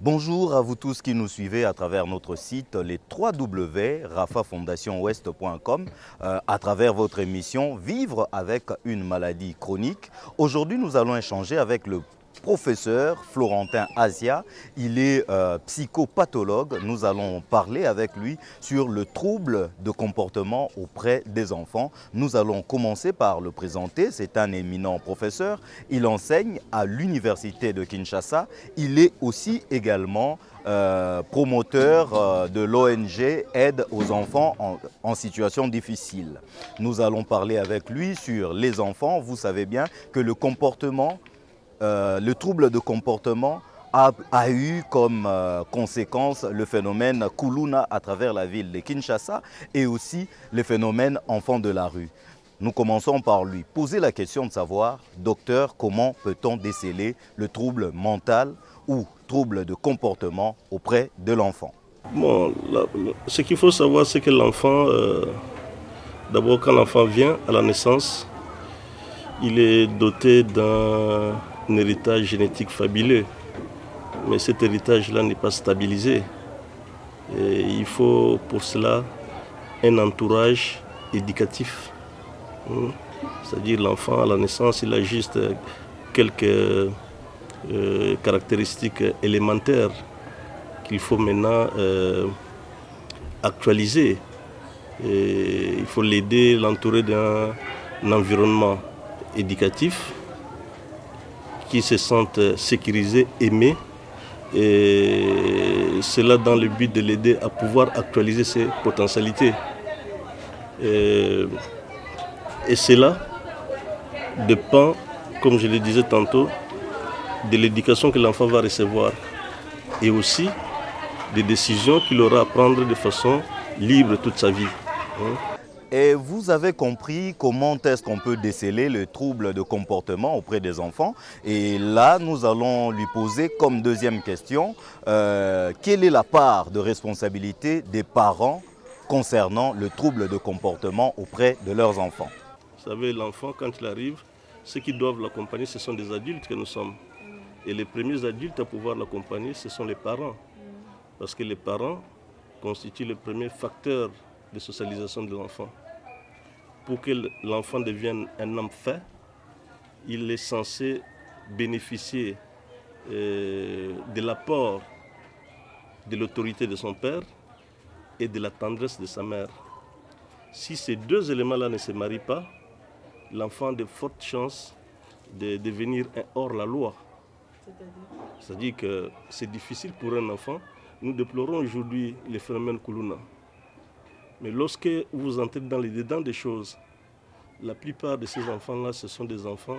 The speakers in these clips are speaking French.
Bonjour à vous tous qui nous suivez à travers notre site les www.rafafondationnouest.com à travers votre émission Vivre avec une maladie chronique. Aujourd'hui, nous allons échanger avec le professeur Florentin Asia. Il est psychopathologue. Nous allons parler avec lui sur le trouble de comportement auprès des enfants. Nous allons commencer par le présenter. C'est un éminent professeur. Il enseigne à l'université de Kinshasa. Il est aussi également promoteur de l'ONG Aide aux enfants en situation difficile. Nous allons parler avec lui sur les enfants. Vous savez bien que le comportement le trouble de comportement a eu comme conséquence le phénomène Kuluna à travers la ville de Kinshasa et aussi le phénomène enfant de la rue. Nous commençons par lui poser la question de savoir, docteur, comment peut-on déceler le trouble mental ou trouble de comportement auprès de l'enfant? Bon, ce qu'il faut savoir, c'est que l'enfant, d'abord quand l'enfant vient à la naissance, il est doté d'un héritage génétique fabuleux, mais cet héritage-là n'est pas stabilisé. Et il faut pour cela un entourage éducatif. C'est-à-dire l'enfant à la naissance, il a juste quelques caractéristiques élémentaires qu'il faut maintenant actualiser. Et il faut l'aider, l'entourer d'un environnement éducatif qui se sentent sécurisés, aimés, et cela dans le but de l'aider à pouvoir actualiser ses potentialités. Et cela dépend, comme je le disais tantôt, de l'éducation que l'enfant va recevoir et aussi des décisions qu'il aura à prendre de façon libre toute sa vie. Et vous avez compris comment est-ce qu'on peut déceler le trouble de comportement auprès des enfants. Et là, nous allons lui poser comme deuxième question, quelle est la part de responsabilité des parents concernant le trouble de comportement auprès de leurs enfants? Vous savez, l'enfant, quand il arrive, ceux qui doivent l'accompagner, ce sont des adultes que nous sommes. Et les premiers adultes à pouvoir l'accompagner, ce sont les parents. Parce que les parents constituent le premier facteur de socialisation de l'enfant. Pour que l'enfant devienne un homme fait, il est censé bénéficier de l'apport de l'autorité de son père et de la tendresse de sa mère. Si ces deux éléments-là ne se marient pas, l'enfant a de fortes chances de devenir un hors-la-loi. C'est-à-dire que c'est difficile pour un enfant. Nous déplorons aujourd'hui le phénomène Kuluna. Mais lorsque vous entrez dans les dedans des choses, la plupart de ces enfants-là, ce sont des enfants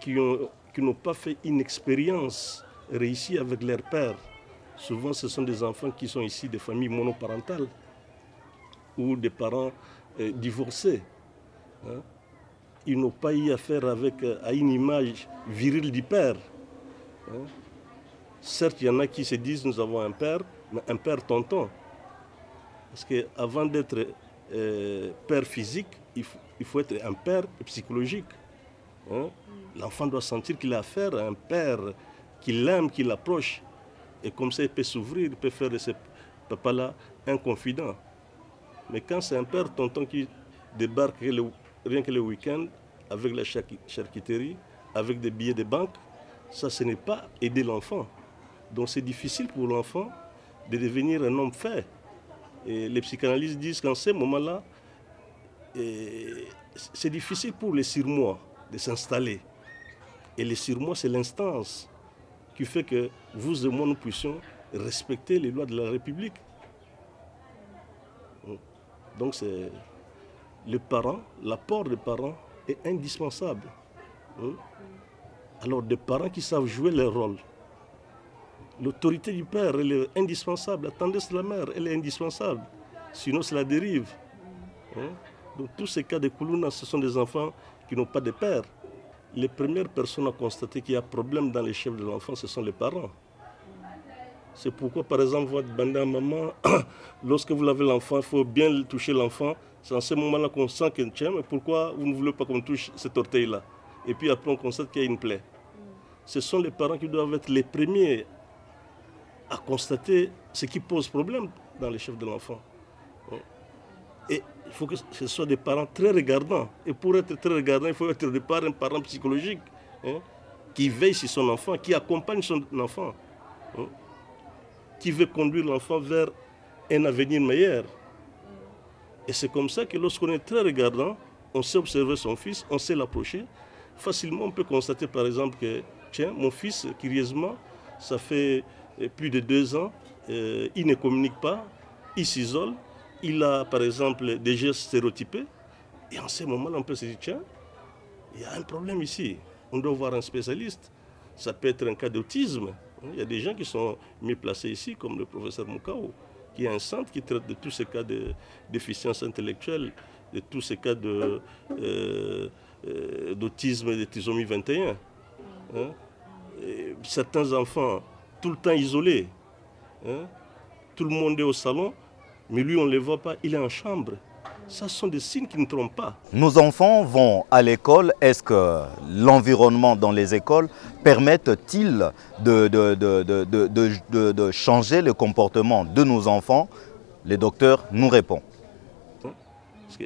qui n'ont pas fait une expérience réussie avec leur père. Souvent, ce sont des enfants qui sont issus de familles monoparentales ou des parents divorcés. Ils n'ont pas eu affaire à une image virile du père. Certes, il y en a qui se disent nous avons un père, mais un père tonton. Parce qu'avant d'être père physique, il faut être un père psychologique. L'enfant doit sentir qu'il a affaire à un père qui l'aime, qui l'approche. Et comme ça, il peut s'ouvrir, il peut faire de ce papa-là un confident. Mais quand c'est un père tonton qui débarque rien que le week-end, avec la charcuterie, avec des billets de banque, ça, ce n'est pas aider l'enfant. Donc c'est difficile pour l'enfant de devenir un homme fait. Et les psychanalystes disent qu'en ces moments-là, c'est difficile pour les surmois de s'installer. Et les surmois, c'est l'instance qui fait que vous et moi, nous puissions respecter les lois de la République. Donc c'est les parents, l'apport des parents est indispensable. Alors des parents qui savent jouer leur rôle. L'autorité du père, elle est indispensable. La tendresse de la mère, elle est indispensable. Sinon, c'est la dérive. Donc tous ces cas de Kuluna, ce sont des enfants qui n'ont pas de père. Les premières personnes à constater qu'il y a problème dans les chefs de l'enfant, ce sont les parents. C'est pourquoi, par exemple, vous demandez à maman, lorsque vous lavez l'enfant, il faut bien toucher l'enfant. C'est en ce moment-là qu'on sent qu'il tient, mais pourquoi vous ne voulez pas qu'on touche cet orteil-là? Et puis après, on constate qu'il y a une plaie. Ce sont les parents qui doivent être les premiers à constater ce qui pose problème dans les chefs de l'enfant. Et il faut que ce soit des parents très regardants. Et pour être très regardant, il faut être au départ un parent psychologique qui veille sur son enfant, qui accompagne son enfant, qui veut conduire l'enfant vers un avenir meilleur. Et c'est comme ça que lorsqu'on est très regardant, on sait observer son fils, on sait l'approcher. Facilement, on peut constater par exemple que, tiens, mon fils, curieusement, ça fait plus de 2 ans, il ne communique pas, il s'isole, il a par exemple des gestes stéréotypés. Et en ce moment-là, on peut se dire, tiens, il y a un problème ici, on doit voir un spécialiste. Ça peut être un cas d'autisme. Il y a des gens qui sont mieux placés ici, comme le professeur Moukao, qui est un centre qui traite de tous ces cas de déficience intellectuelle, de tous ces cas d'autisme et de trisomie 21. Certains enfants, tout le temps isolés, tout le monde est au salon, mais lui on ne le voit pas, il est en chambre. Ça sont des signes qui ne trompent pas. Nos enfants vont à l'école. Est-ce que l'environnement dans les écoles permet-il de changer le comportement de nos enfants? Le docteur nous répond. Parce que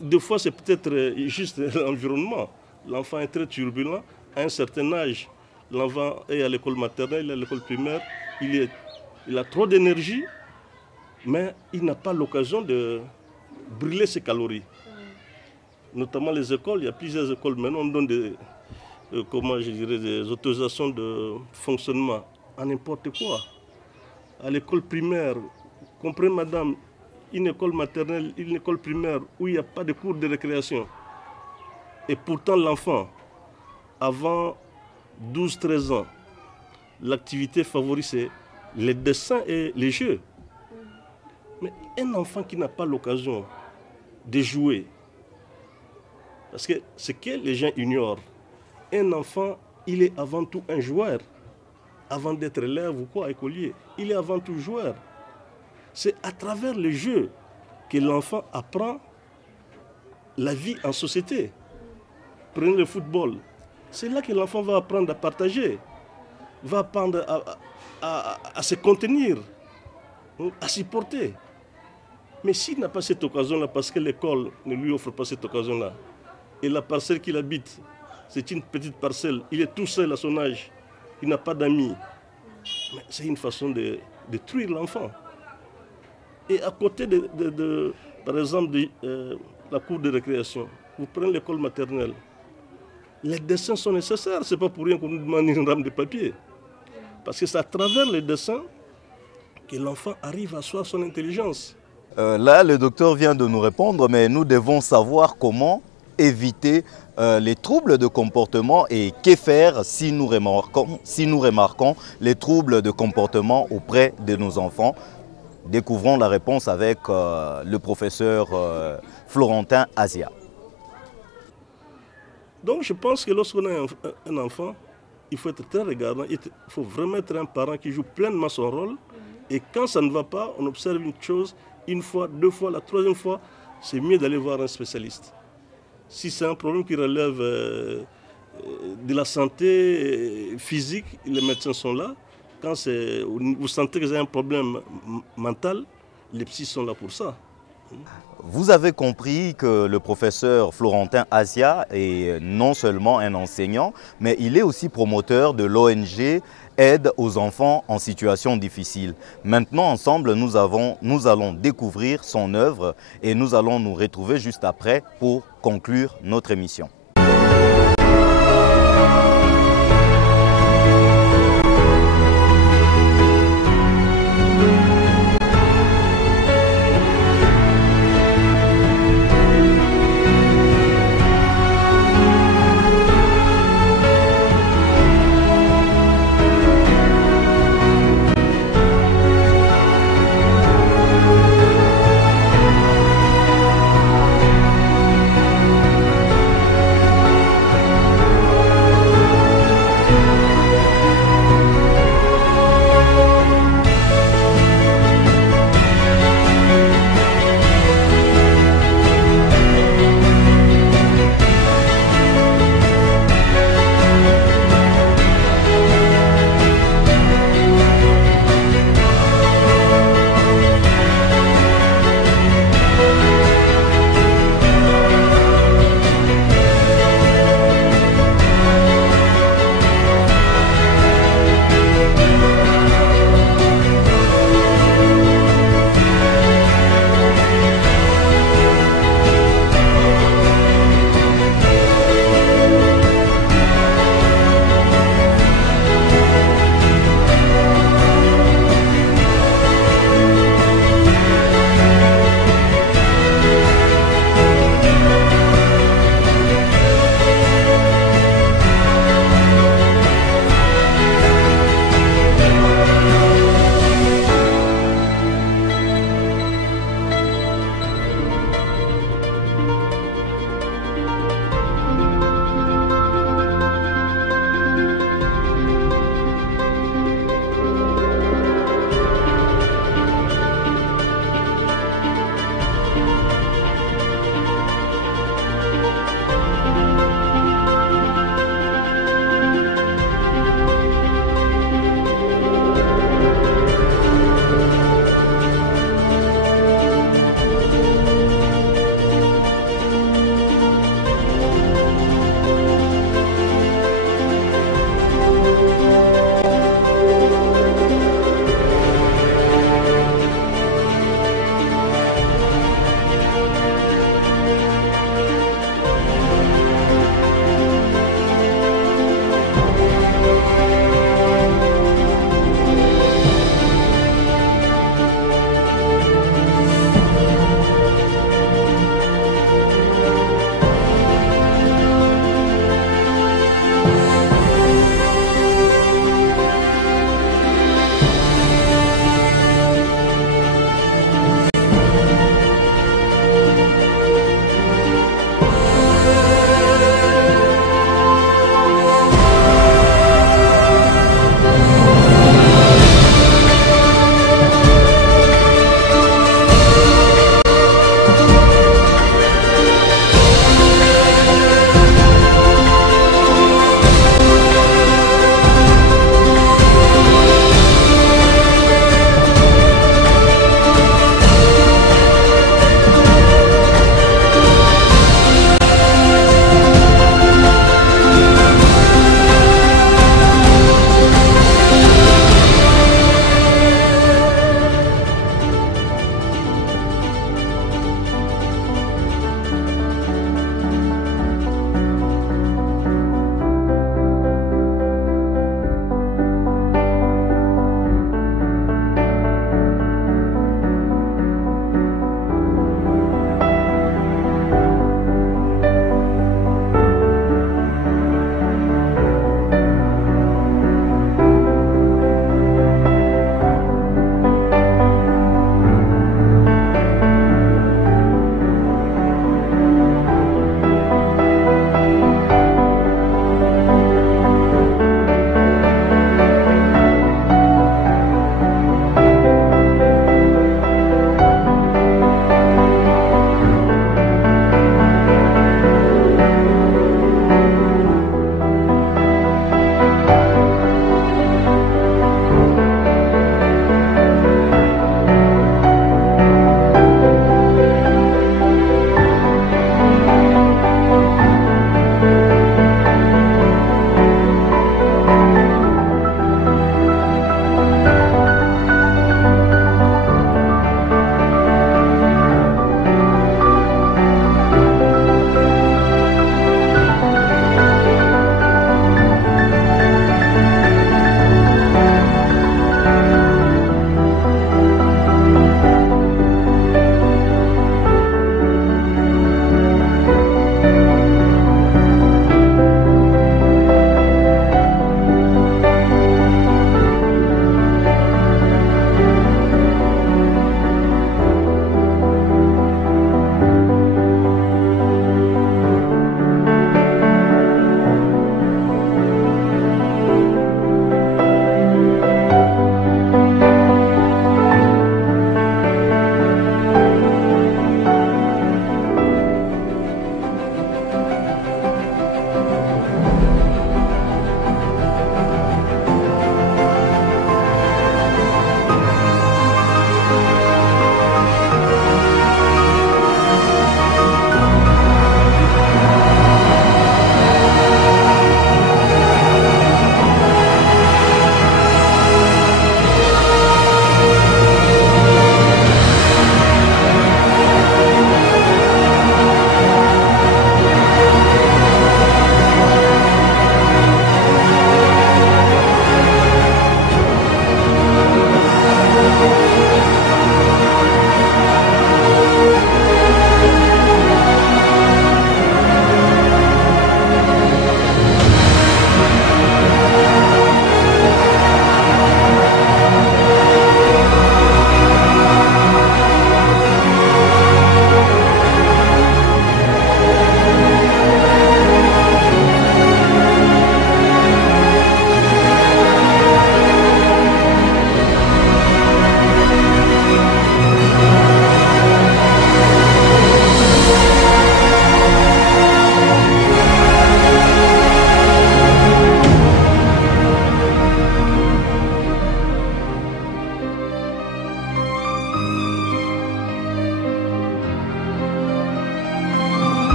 des fois, c'est peut-être juste l'environnement. L'enfant est très turbulent. À un certain âge, l'enfant est à l'école maternelle, à l'école primaire. Il a trop d'énergie, mais il n'a pas l'occasion de brûler ses calories. Notamment les écoles, il y a plusieurs écoles maintenant, on donne des autorisations de fonctionnement à n'importe quoi. À l'école primaire, comprenez madame, une école maternelle, une école primaire où il n'y a pas de cours de récréation. Et pourtant l'enfant, avant 12-13 ans, l'activité favorite c'est les dessins et les jeux. Mais un enfant qui n'a pas l'occasion de jouer, parce que ce que les gens ignorent, un enfant, il est avant tout un joueur. Avant d'être élève ou quoi, écolier, il est avant tout joueur. C'est à travers le jeu que l'enfant apprend la vie en société. Prenez le football. C'est là que l'enfant va apprendre à partager, va apprendre à se contenir, à s'y porter. Mais s'il n'a pas cette occasion-là, parce que l'école ne lui offre pas cette occasion-là, et la parcelle qu'il habite, c'est une petite parcelle, il est tout seul à son âge, il n'a pas d'amis. Mais c'est une façon de détruire l'enfant. Et à côté par exemple, de la cour de récréation, vous prenez l'école maternelle, les dessins sont nécessaires, ce n'est pas pour rien qu'on nous demande une rame de papier. Parce que c'est à travers les dessins que l'enfant arrive à asseoir son intelligence. Là, le docteur vient de nous répondre, mais nous devons savoir comment éviter les troubles de comportement et que faire si nous remarquons les troubles de comportement auprès de nos enfants. Découvrons la réponse avec le professeur Florentin Asia. Donc je pense que lorsqu'on a un enfant, il faut être très regardant, il faut vraiment être un parent qui joue pleinement son rôle. Et quand ça ne va pas, on observe une chose, une fois, 2 fois, la 3e fois, c'est mieux d'aller voir un spécialiste. Si c'est un problème qui relève de la santé physique, les médecins sont là. Quand vous sentez que vous avez un problème mental, les psys sont là pour ça. Vous avez compris que le professeur Florentin Asia est non seulement un enseignant, mais il est aussi promoteur de l'ONG Aide aux enfants en situation difficile. Maintenant, ensemble, nous allons découvrir son œuvre et nous allons nous retrouver juste après pour conclure notre émission.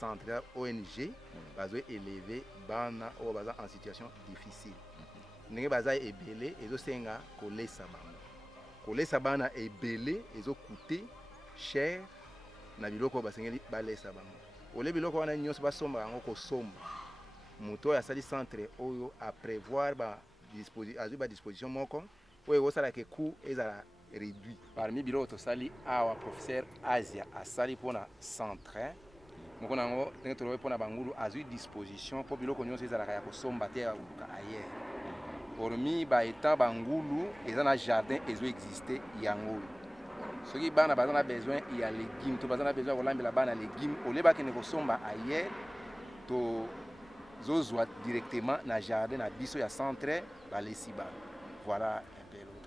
centre ONG bazo élever bana o baza en situation difficile ndenge baza ebele ezosenga kolesa bango kolesa bana ebele ezocoûter cher na biloko basengeli balesa bango ole biloko wana nyonso basomba yango kosomba moto oyo asali centre oyo a prévoir disposition moko oyo ekosala ke coût ezala réduit parmi biloko tosali awa professeur Asia asali mpona centre moko nango ndenge tolobi mpona bangulu azwi disposition mpo biloko nyonso ezalaka ya kosomba te ya koluka ayer hormis baetant bangulu eza na jardin ezoexiste yango soki bana baza na besoin ya légume to baza na besoin ya kolambela bana légume ole bakende kosomba ayer tozozwa directement na jardin na biso ya centre balesi bana voilà un peu l'autre.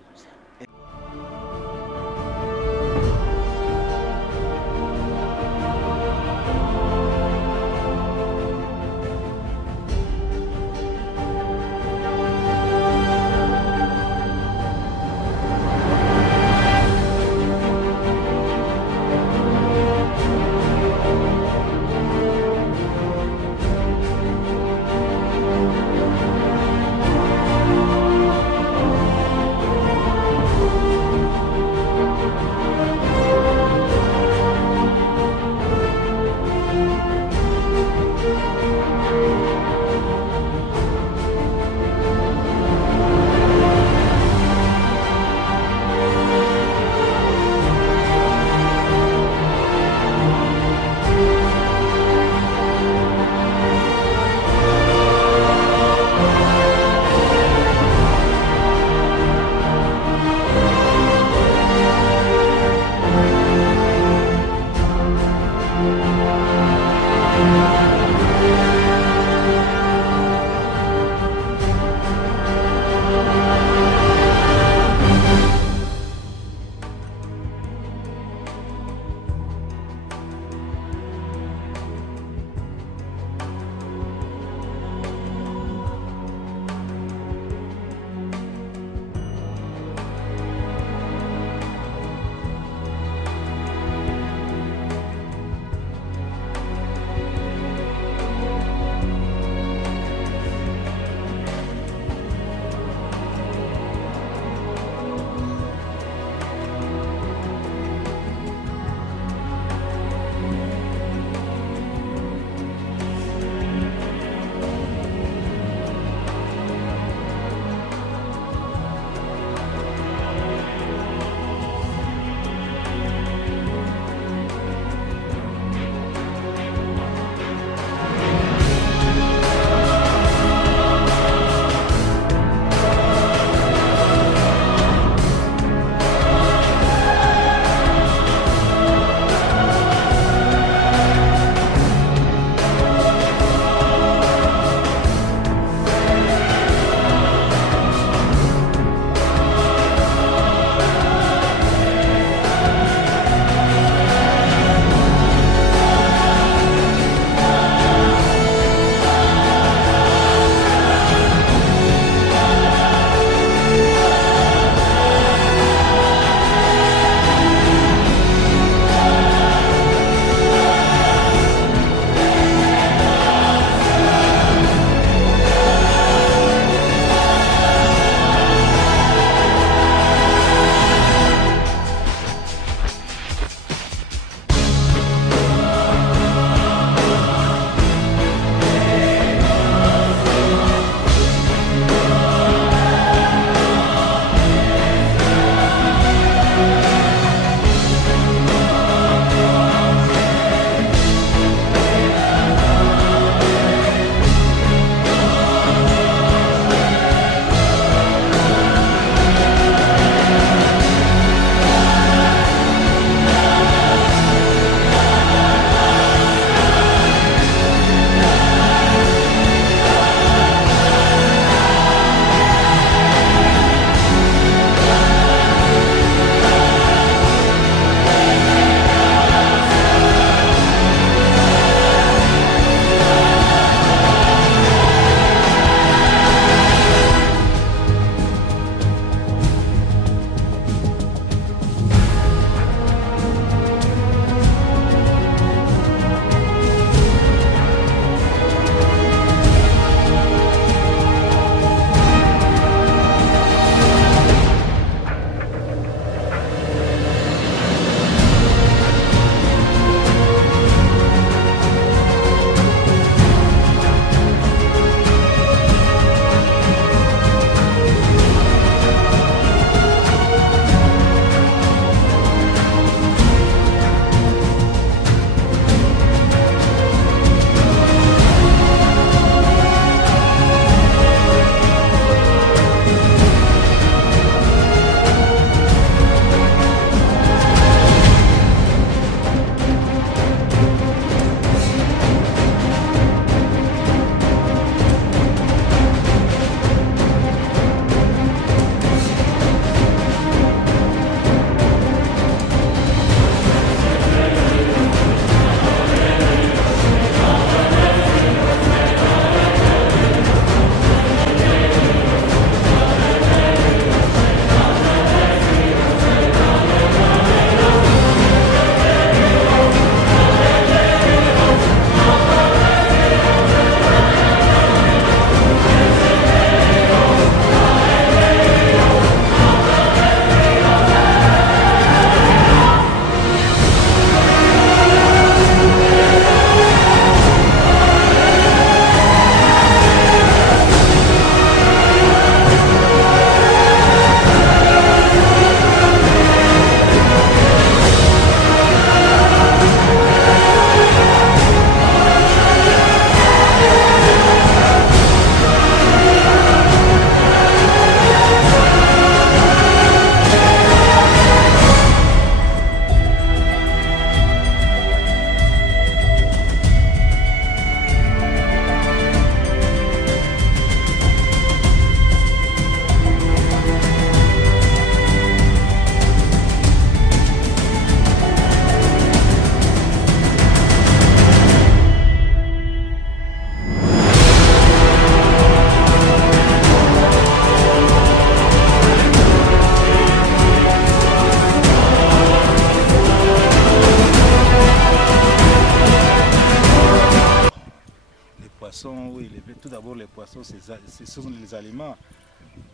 ce sont les aliments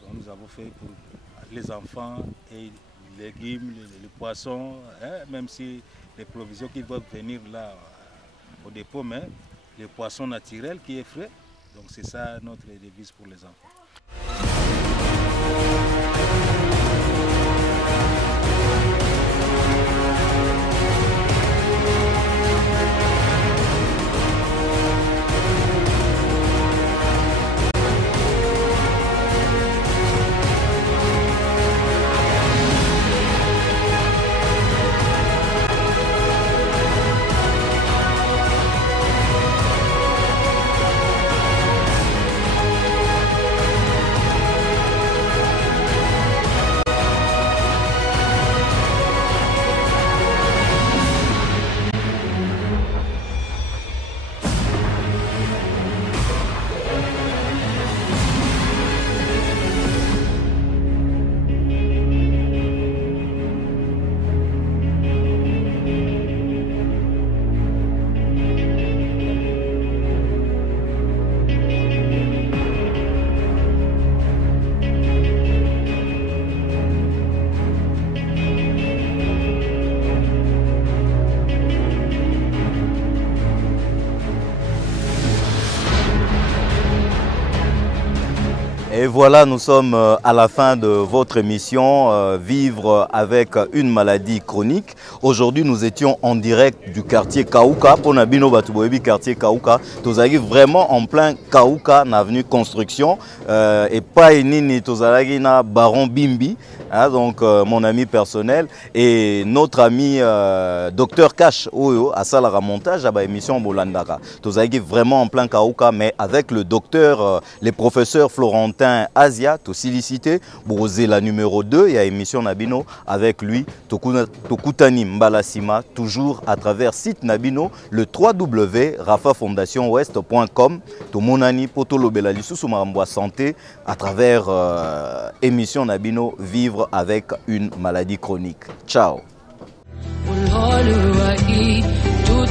dont nous avons fait pour les enfants et les légumes, les poissons, hein, même si les provisions qui vont venir là au dépôt, mais les poissons naturels qui est frais. Donc c'est ça notre devise pour les enfants. Et voilà, nous sommes à la fin de votre émission Vivre avec une maladie chronique. Aujourd'hui, nous étions en direct du quartier Kaouka. Pour Nabino Batouboebi, quartier Kaouka. Nous arrivons vraiment en plein Kaouka, l'avenue Construction. Et pas ni Tozalagi na Baron Bimbi, hein, donc mon ami personnel. Et notre ami Docteur Cash Oyo à Salara Montage à la émission Bolandaka. Nous arrivons vraiment en plein Kaouka, mais avec le docteur, les professeurs Florentin Asia, to sollicité, Brosé la numéro 2, il y a émission Nabino avec lui, Tokutani Mbalasima, toujours à travers site Nabino, le www.rafafondationouest.com, Tomonani Potolobela Lisusu Marambwa Santé, à travers émission Nabino, Vivre avec une maladie chronique. Ciao. Tout